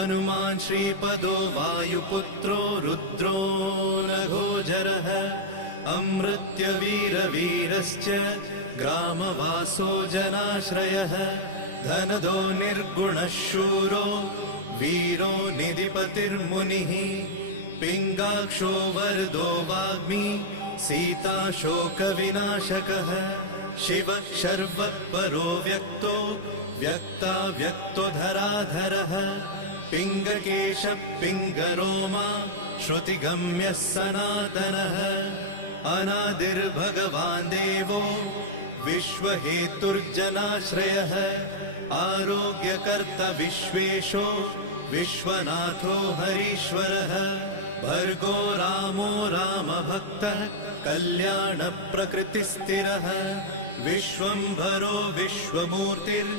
हनुमान् श्रीपदो वायुपुत्रो रुद्रो नघोजरः अमृत्यवीरवीरश्च ग्रामवासो जनाश्रयः धनदो निर्गुणः शूरो वीरो निधिपतिर्मुनिः पिङ्गाक्षो वरदो वाग्मी सीताशोकविनाशकः शिवः शर्वत्परो व्यक्तो व्यक्ताव्यक्तो धराधरः पिङ्गकेशः पिङ्गरोमा श्रुतिगम्यः सनातनः अनादिर्भगवान् देवो विश्वहेतुर्जनाश्रयः आरोग्यकर्ता विश्वेशो विश्वनाथो हरीश्वरः भर्गो रामो रामभक्तः कल्याणप्रकृतिस्थिरः विश्वम्भरो विश्वमूर्तिर्